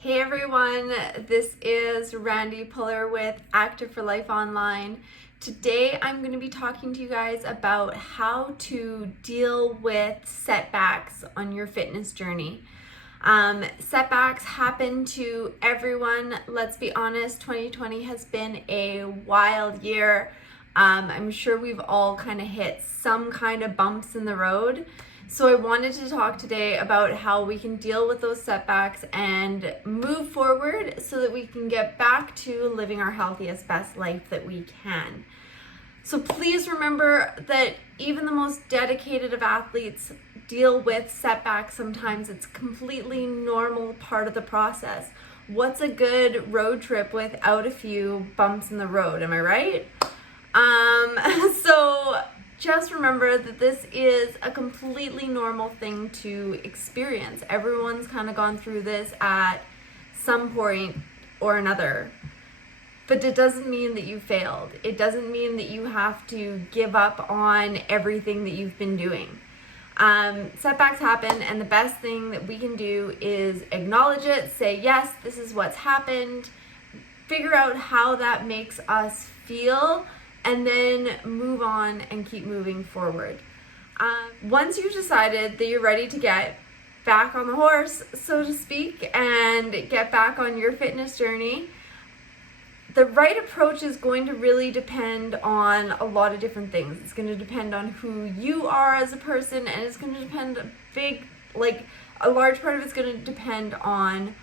Hey everyone, this is Randi Pullar with Active for Life Online. Today I'm going to be talking to you guys about how to deal with setbacks on your fitness journey. Setbacks happen to everyone. Let's be honest, 2020 has been a wild year. I'm sure we've all kind of hit some kind of bumps in the road. So I wanted to talk today about how we can deal with those setbacks and move forward so that we can get back to living our healthiest, best life that we can. So please remember that even the most dedicated of athletes deal with setbacks sometimes. It's completely normal part of the process. What's a good road trip without a few bumps in the road? Am I right? So just remember that this is a completely normal thing to experience. Everyone's kind of gone through this at some point or another. But it doesn't mean that you failed. It doesn't mean that you have to give up on everything that you've been doing. Setbacks happen, and the best thing that we can do is acknowledge it, say, yes, this is what's happened, figure out how that makes us feel, and then move on and keep moving forward. Once you've decided that you're ready to get back on the horse, so to speak, and get back on your fitness journey, the right approach is going to really depend on a lot of different things. It's going to depend on who you are as a person, and it's going to depend a large part of it's going to depend on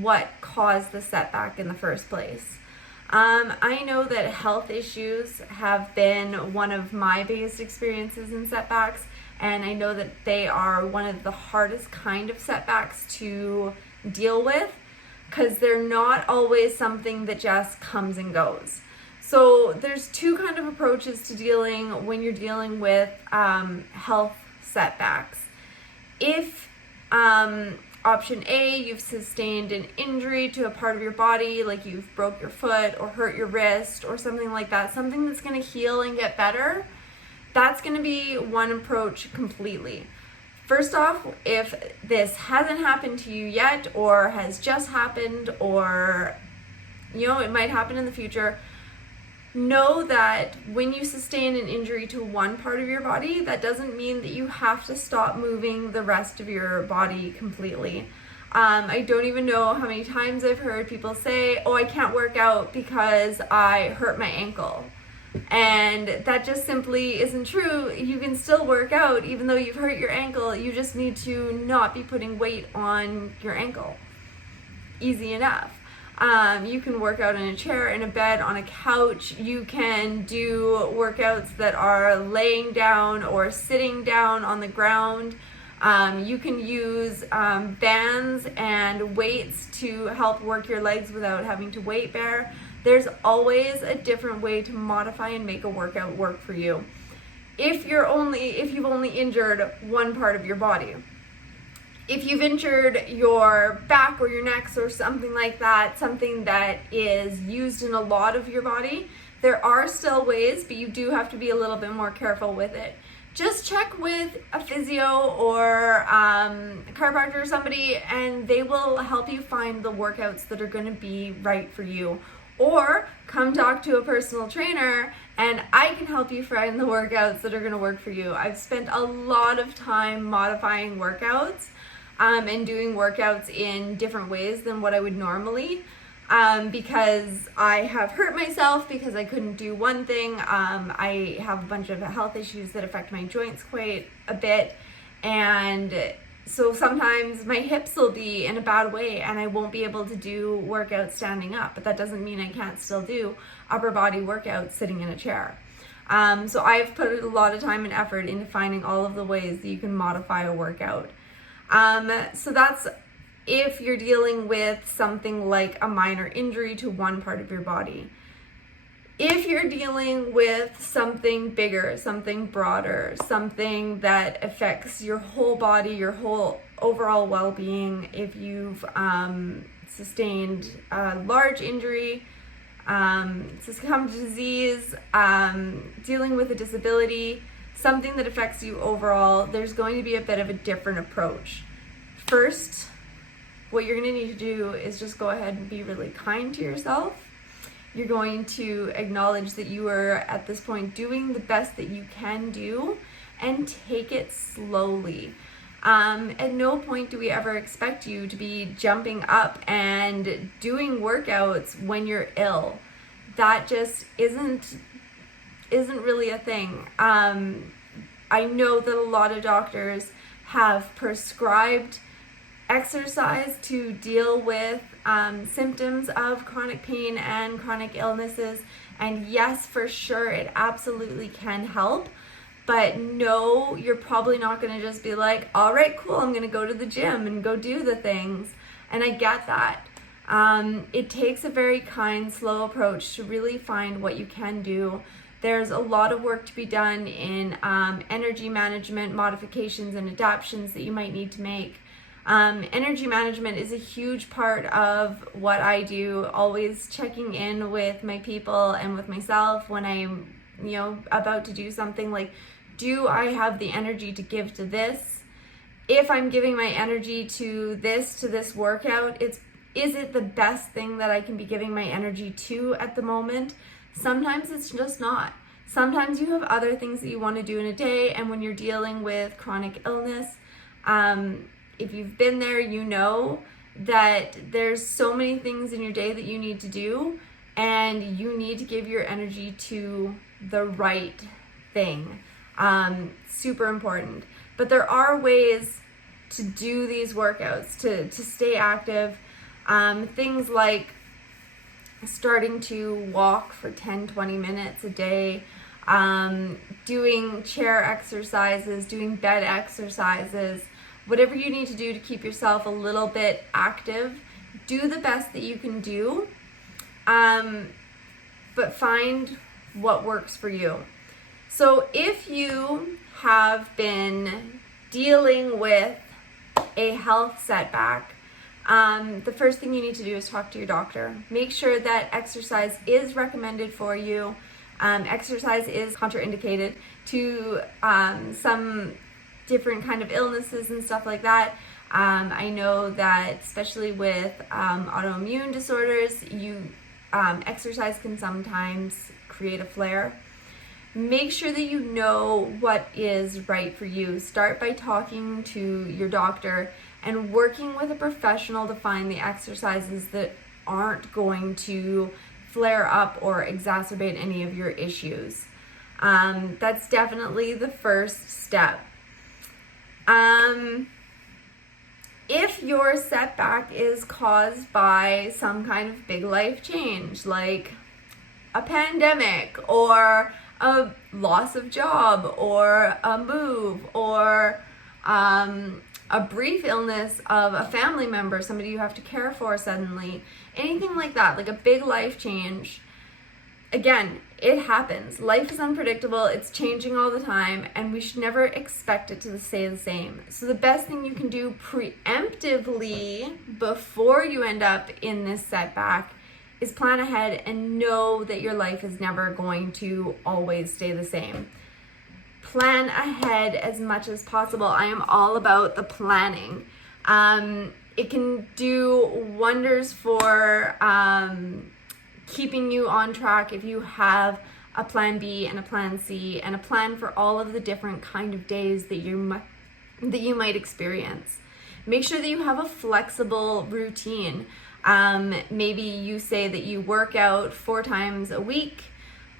what caused the setback in the first place. I know that health issues have been one of my biggest experiences in setbacks, and I know that they are one of the hardest kind of setbacks to deal with because they're not always something that just comes and goes. So there's two kind of approaches to dealing when you're dealing with health setbacks. If option A, you've sustained an injury to a part of your body, like you've broke your foot or hurt your wrist or something like that, something that's going to heal and get better, that's going to be one approach completely. First off, if this hasn't happened to you yet or has just happened or, it might happen in the future, know that when you sustain an injury to one part of your body, that doesn't mean that you have to stop moving the rest of your body completely. I don't even know how many times I've heard people say, I can't work out because I hurt my ankle. And that just simply isn't true. You can still work out even though you've hurt your ankle. You just need to not be putting weight on your ankle. Easy enough. You can work out in a chair, in a bed, on a couch. You can do workouts that are laying down or sitting down on the ground. You can use bands and weights to help work your legs without having to weight bear. There's always a different way to modify and make a workout work for you. If you've only injured one part of your body. If you've injured your back or your neck or something like that, something that is used in a lot of your body, there are still ways, but you do have to be a little bit more careful with it. Just check with a physio or a chiropractor or somebody, and they will help you find the workouts that are going to be right for you. Or come talk to a personal trainer and I can help you find the workouts that are going to work for you. I've spent a lot of time modifying workouts and doing workouts in different ways than what I would normally because I have hurt myself because I couldn't do one thing. I have a bunch of health issues that affect my joints quite a bit, and so sometimes my hips will be in a bad way and I won't be able to do workouts standing up, but that doesn't mean I can't still do upper body workouts sitting in a chair. So I've put a lot of time and effort into finding all of the ways that you can modify a workout. So that's if you're dealing with something like a minor injury to one part of your body. If you're dealing with something bigger, something broader, something that affects your whole body, your whole overall well-being, if you've sustained a large injury, succumbed to disease, dealing with a disability, something that affects you overall, there's going to be a bit of a different approach. First, what you're going to need to do is just go ahead and be really kind to yourself. You're going to acknowledge that you are at this point doing the best that you can do, and take it slowly. At no point do we ever expect you to be jumping up and doing workouts when you're ill. That just isn't really a thing. I know that a lot of doctors have prescribed exercise to deal with symptoms of chronic pain and chronic illnesses, and yes, for sure, it absolutely can help. But no, you're probably not going to just be like, all right, cool, I'm going to go to the gym and go do the things. And I get that. It takes a very kind, slow approach to really find what you can do. There's a lot of work to be done in energy management, modifications and adaptations that you might need to make. Energy management is a huge part of what I do, always checking in with my people and with myself when I'm, about to do something. Like, do I have the energy to give to this? If I'm giving my energy to this workout, is it the best thing that I can be giving my energy to at the moment? Sometimes it's just not. Sometimes you have other things that you want to do in a day, and when you're dealing with chronic illness, if you've been there, you know that there's so many things in your day that you need to do, and you need to give your energy to the right thing. Super important. But there are ways to do these workouts, to stay active. Things like starting to walk for 10-20 minutes a day, doing chair exercises, doing bed exercises, whatever you need to do to keep yourself a little bit active. Do the best that you can do, but find what works for you. So if you have been dealing with a health setback, the first thing you need to do is talk to your doctor. Make sure that exercise is recommended for you. Exercise is contraindicated to some different kind of illnesses and stuff like that. I know that especially with autoimmune disorders, exercise can sometimes create a flare. Make sure that you know what is right for you. Start by talking to your doctor and working with a professional to find the exercises that aren't going to flare up or exacerbate any of your issues. That's definitely the first step. If your setback is caused by some kind of big life change, like a pandemic or a loss of job or a move or a brief illness of a family member, somebody you have to care for suddenly, anything like that, like a big life change. Again, it happens. Life is unpredictable. It's changing all the time, and we should never expect it to stay the same. So the best thing you can do preemptively before you end up in this setback is plan ahead and know that your life is never going to always stay the same. Plan ahead as much as possible. I am all about the planning. It can do wonders for keeping you on track if you have a plan B and a plan C and a plan for all of the different kind of days that you might experience. Make sure that you have a flexible routine. Maybe you say that you work out 4 times a week,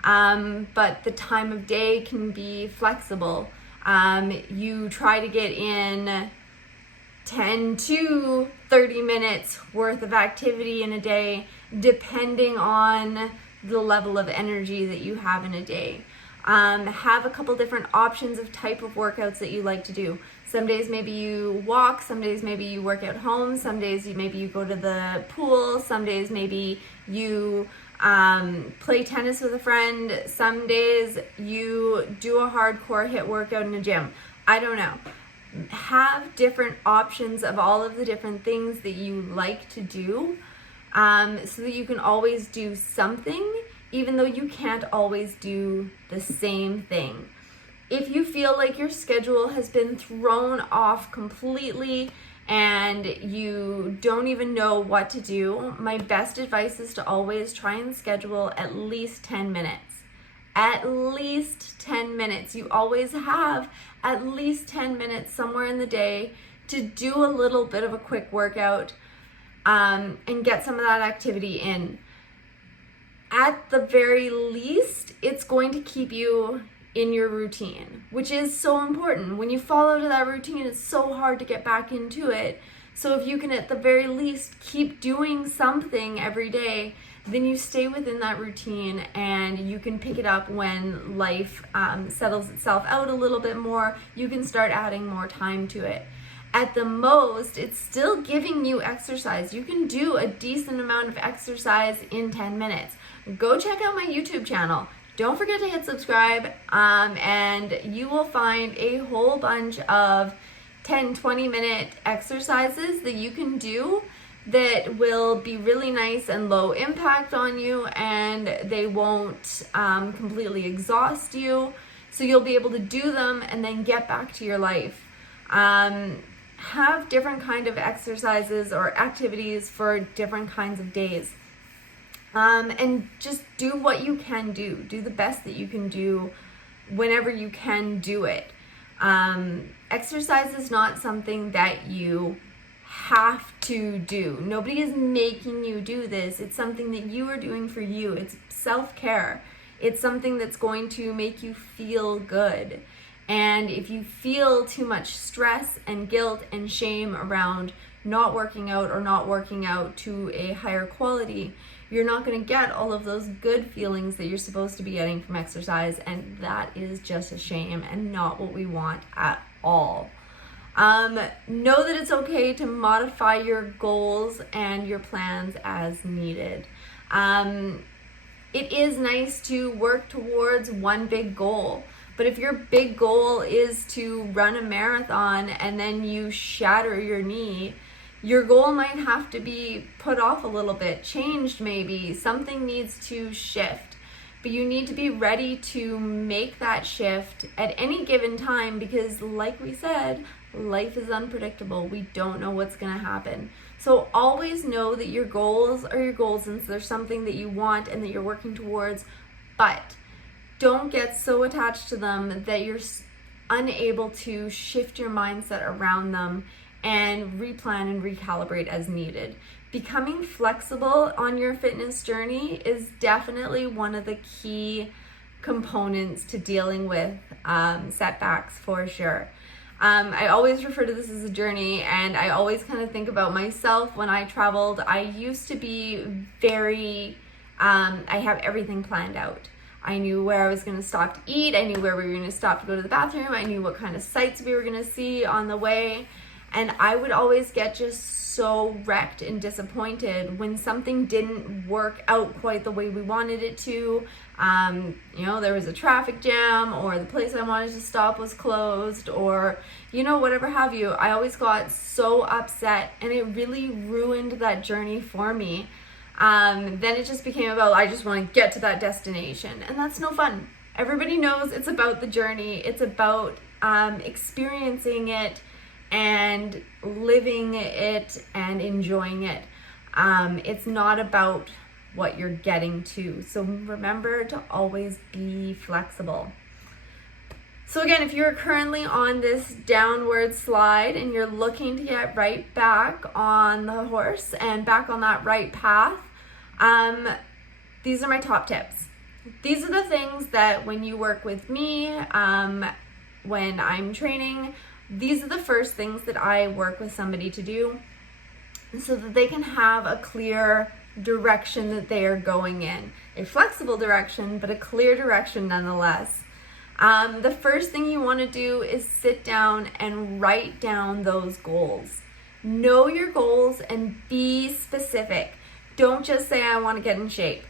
but the time of day can be flexible. You try to get in 10 to 30 minutes worth of activity in a day, depending on the level of energy that you have in a day. Have a couple different options of type of workouts that you like to do. Some days maybe you walk, some days maybe you work at home, some days maybe you go to the pool, some days maybe you play tennis with a friend, some days you do a hardcore HIIT workout in a gym. I don't know. Have different options of all of the different things that you like to do, so that you can always do something, even though you can't always do the same thing. If you feel like your schedule has been thrown off completely and you don't even know what to do, my best advice is to always try and schedule at least 10 minutes. At least 10 minutes. You always have at least 10 minutes somewhere in the day to do a little bit of a quick workout and get some of that activity in. At the very least, it's going to keep you in your routine, which is so important. When you fall out of that routine, it's so hard to get back into it. So if you can at the very least keep doing something every day, then you stay within that routine and you can pick it up when life settles itself out a little bit more. You can start adding more time to it. At the most, it's still giving you exercise. You can do a decent amount of exercise in 10 minutes. Go check out my YouTube channel. Don't forget to hit subscribe, and you will find a whole bunch of 10-20 minute exercises that you can do that will be really nice and low impact on you, and they won't completely exhaust you. So you'll be able to do them and then get back to your life. Have different kind of exercises or activities for different kinds of days. And just do what you can do. Do the best that you can do whenever you can do it. Exercise is not something that you have to do. Nobody is making you do this. It's something that you are doing for you. It's self-care. It's something that's going to make you feel good. And if you feel too much stress and guilt and shame around not working out or not working out to a higher quality, you're not going to get all of those good feelings that you're supposed to be getting from exercise, and that is just a shame and not what we want at all. Know that it's okay to modify your goals and your plans as needed. It is nice to work towards one big goal, but if your big goal is to run a marathon and then you shatter your knee, your goal might have to be put off a little bit, changed maybe. Something needs to shift. But you need to be ready to make that shift at any given time because, like we said, life is unpredictable. We don't know what's going to happen. So always know that your goals are your goals and there's something that you want and that you're working towards, but don't get so attached to them that you're unable to shift your mindset around them and replan and recalibrate as needed. Becoming flexible on your fitness journey is definitely one of the key components to dealing with setbacks for sure. I always refer to this as a journey, and I always kind of think about myself when I traveled. I used to be very, I have everything planned out. I knew where I was going to stop to eat. I knew where we were going to stop to go to the bathroom. I knew what kind of sights we were going to see on the way. And I would always get just so wrecked and disappointed when something didn't work out quite the way we wanted it to. There was a traffic jam, or the place I wanted to stop was closed, or, whatever have you. I always got so upset, and it really ruined that journey for me. Then it just became about, I just want to get to that destination, and that's no fun. Everybody knows it's about the journey. It's about experiencing it and living it and enjoying it. It's not about what you're getting to. So remember to always be flexible. So again, if you're currently on this downward slide and you're looking to get right back on the horse and back on that right path, these are my top tips. These are the things that when you work with me, when I'm training, these are the first things that I work with somebody to do so that they can have a clear direction that they are going in. A flexible direction, but a clear direction nonetheless. The first thing you want to do is sit down and write down those goals. Know your goals and be specific. Don't just say, I want to get in shape.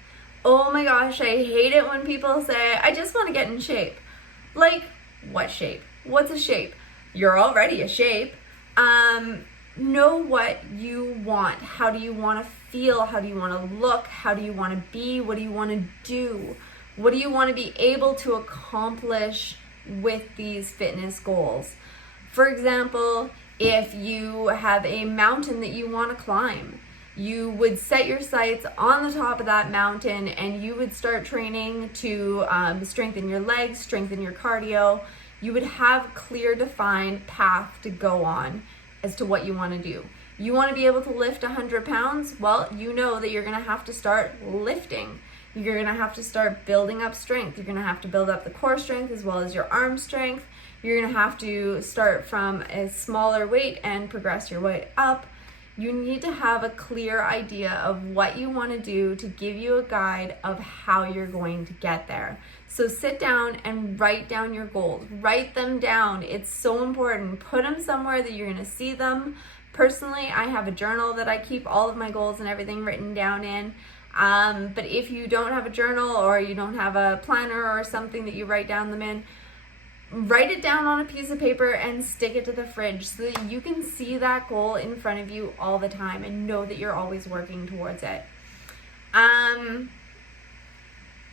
Oh my gosh, I hate it when people say, I just want to get in shape. Like, what shape? What's a shape? You're already a shape. Know what you want. How do you want to feel? How do you want to look? How do you want to be? What do you want to do? What do you want to be able to accomplish with these fitness goals? For example, If you have a mountain that you want to climb, you would set your sights on the top of that mountain and you would start training to strengthen your legs, strengthen your cardio. You would have clear defined path to go on as to what you want to do. You want to be able to lift 100 pounds? Well, you know that you're going to have to start lifting. You're going to have to start building up strength. You're going to have to build up the core strength as well as your arm strength. You're going to have to start from a smaller weight and progress your way up. You need to have a clear idea of what you want to do to give you a guide of how you're going to get there. So sit down and write down your goals. Write them down. It's so important. Put them somewhere that you're going to see them. Personally, I have a journal that I keep all of my goals and everything written down in. But if you don't have a journal or you don't have a planner or something that you write down them in, write it down on a piece of paper and stick it to the fridge so that you can see that goal in front of you all the time and know that you're always working towards it.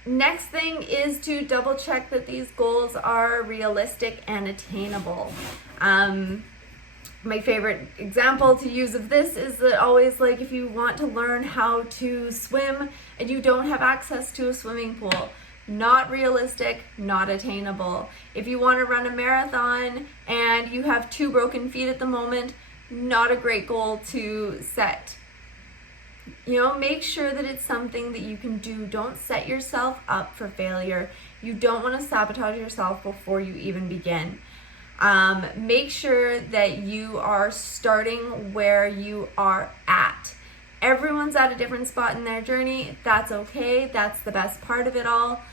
Next thing is to double check that these goals are realistic and attainable. My favorite example to use of this is that always, like, if you want to learn how to swim and you don't have access to a swimming pool, not realistic, not attainable. If you want to run a marathon and you have 2 broken feet at the moment, not a great goal to set. You know, make sure that it's something that you can do. Don't set yourself up for failure. You don't want to sabotage yourself before you even begin. Make sure that you are starting where you are at. Everyone's at a different spot in their journey. That's okay. That's the best part of it all.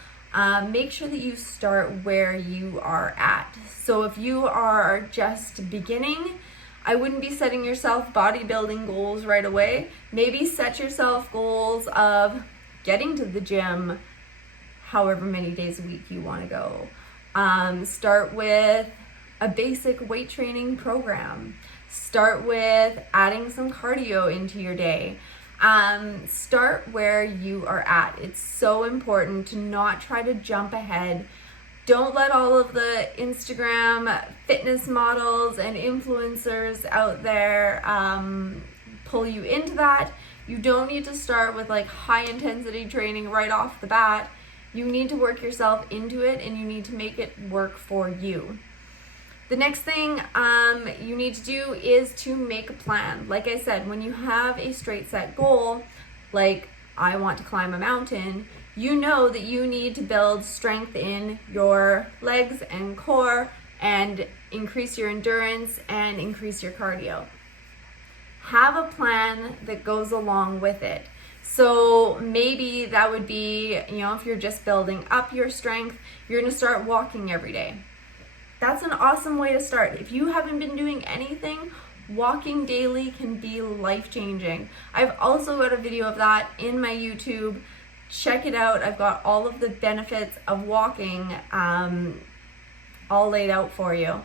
Make sure that you start where you are at. So if you are just beginning, I wouldn't be setting yourself bodybuilding goals right away. Maybe set yourself goals of getting to the gym however many days a week you want to go. Start with a basic weight training program. Start with adding some cardio into your day. Start where you are at. It's so important to not try to jump ahead. Don't let all of the Instagram fitness models and influencers out there pull you into that. You don't need to start with like high intensity training right off the bat. You need to work yourself into it and you need to make it work for you. The next thing you need to do is to make a plan. Like I said, when you have a straight set goal, like I want to climb a mountain, you know that you need to build strength in your legs and core and increase your endurance and increase your cardio. Have a plan that goes along with it. So maybe that would be, if you're just building up your strength, you're going to start walking every day. That's an awesome way to start. If you haven't been doing anything, walking daily can be life-changing. I've also got a video of that in my YouTube. Check it out. I've got all of the benefits of walking all laid out for you.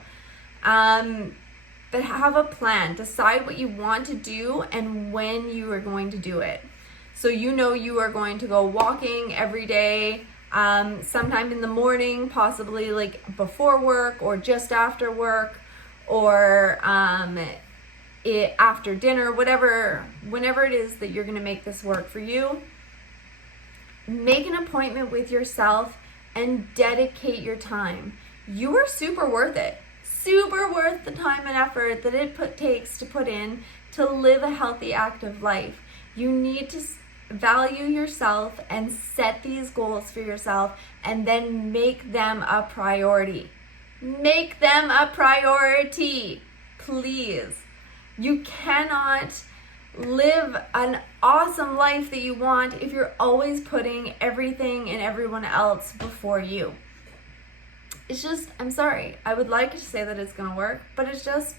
But have a plan. Decide what you want to do and when you are going to do it. So you are going to go walking every day, sometime in the morning, possibly like before work or just after work, or after dinner, whenever it is that you're going to make this work for you. Make an appointment with yourself and dedicate your time. You are super worth it. Super worth the time and effort that it takes to put in to live a healthy, active life. You need to value yourself and set these goals for yourself and then make them a priority. Make them a priority, please. You cannot live an awesome life that you want if you're always putting everything and everyone else before you. It's just, I'm sorry, I would like to say that it's going to work, but it's just,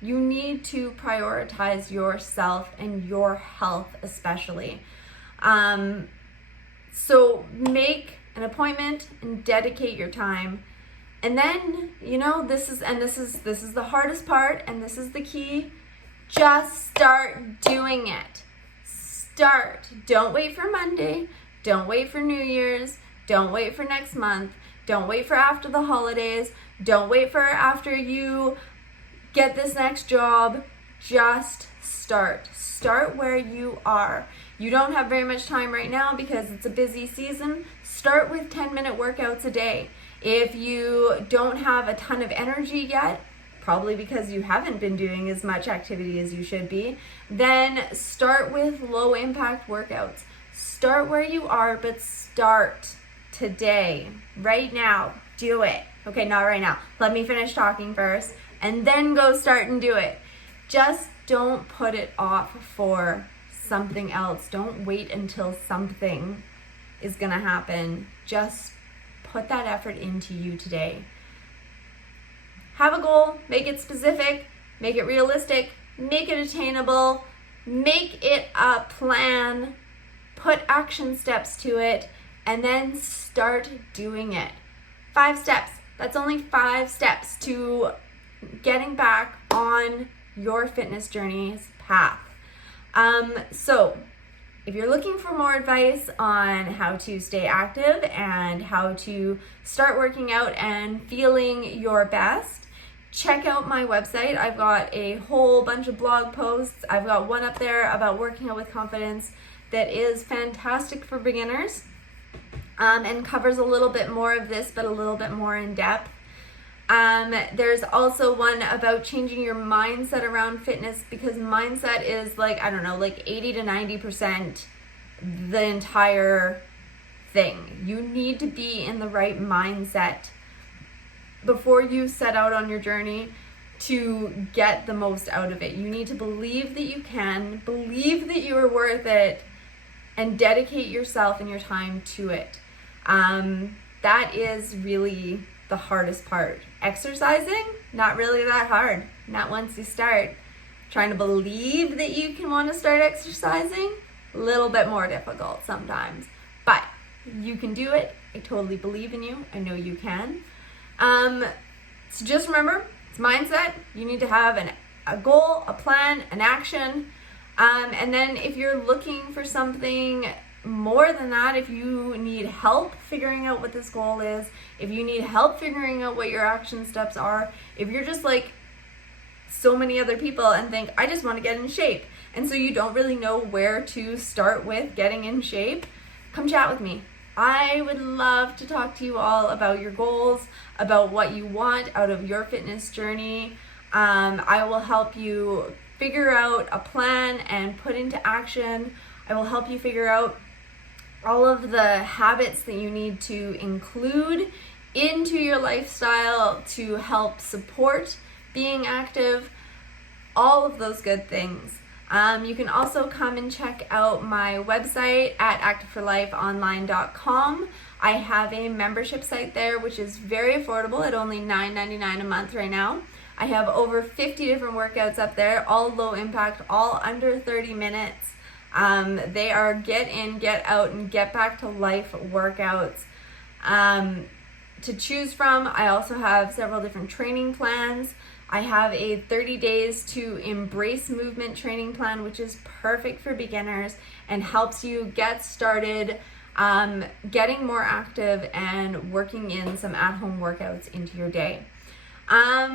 you need to prioritize yourself and your health especially. So make an appointment and dedicate your time. And then, this is the hardest part, and this is the key. Just start doing it. Start. Don't wait for Monday. Don't wait for New Year's. Don't wait for next month. Don't wait for after the holidays. Don't wait for after you get this next job, just start. Start where you are. You don't have very much time right now because it's a busy season. Start with 10-minute workouts a day. If you don't have a ton of energy yet, probably because you haven't been doing as much activity as you should be, then start with low impact workouts. Start where you are, but start today, right now. Do it. Okay, not right now. Let me finish talking first, and then go start and do it. Just don't put it off for something else. Don't wait until something is gonna happen. Just put that effort into you today. Have a goal, make it specific, make it realistic, make it attainable, make it a plan, put action steps to it, and then start doing it. 5 steps. That's only 5 steps to getting back on your fitness journey's path. So if you're looking for more advice on how to stay active and how to start working out and feeling your best, check out my website. I've got a whole bunch of blog posts. I've got one up there about working out with confidence that is fantastic for beginners, and covers a little bit more of this, but a little bit more in depth. There's also one about changing your mindset around fitness, because mindset is like 80 to 90% the entire thing. You need to be in the right mindset before you set out on your journey to get the most out of it. You need to believe that you can, believe that you are worth it, and dedicate yourself and your time to it. That is really the hardest part. Exercising, not really that hard. Not once you start. Trying to believe that you can want to start exercising, a little bit more difficult sometimes. But you can do it. I totally believe in you. I know you can. So just remember, it's mindset. You need to have a goal, a plan, an action. And then if you're looking for something more than that, if you need help figuring out what this goal is, if you need help figuring out what your action steps are, if you're just like so many other people and think, I just want to get in shape, and so you don't really know where to start with getting in shape, come chat with me. I would love to talk to you all about your goals, about what you want out of your fitness journey. I will help you figure out a plan and put into action. I will help you figure out all of the habits that you need to include into your lifestyle to help support being active, all of those good things. You can also come and check out my website at activeforlifeonline.com. I have a membership site there, which is very affordable at only $9.99 a month right now. I have over 50 different workouts up there, all low impact, all under 30 minutes. They are get in, get out, and get back to life workouts to choose from. I also have several different training plans. I have a 30 days to embrace movement training plan, which is perfect for beginners and helps you get started getting more active and working in some at-home workouts into your day.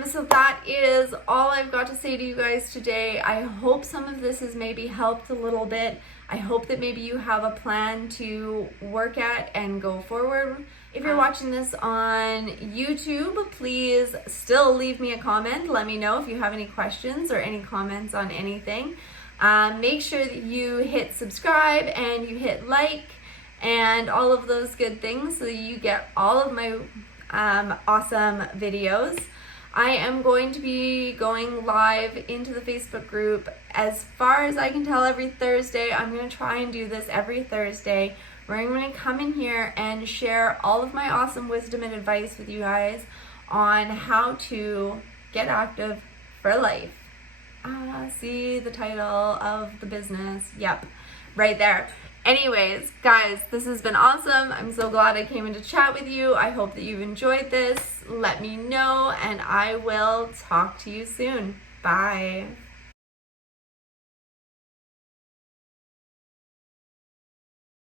So that is all I've got to say to you guys today. I hope some of this has maybe helped a little bit. I hope that maybe you have a plan to work at and go forward. If you're watching this on YouTube, please still leave me a comment. Let me know if you have any questions or any comments on anything. Make sure that you hit subscribe and you hit like and all of those good things so that you get all of my awesome videos. I am going to be going live into the Facebook group as far as I can tell every Thursday. I'm going to try and do this every Thursday, where I'm going to come in here and share all of my awesome wisdom and advice with you guys on how to get active for life. See the title of the business? Yep, right there. Anyways, guys, this has been awesome. I'm so glad I came in to chat with you. I hope that you've enjoyed this. Let me know, and I will talk to you soon. Bye.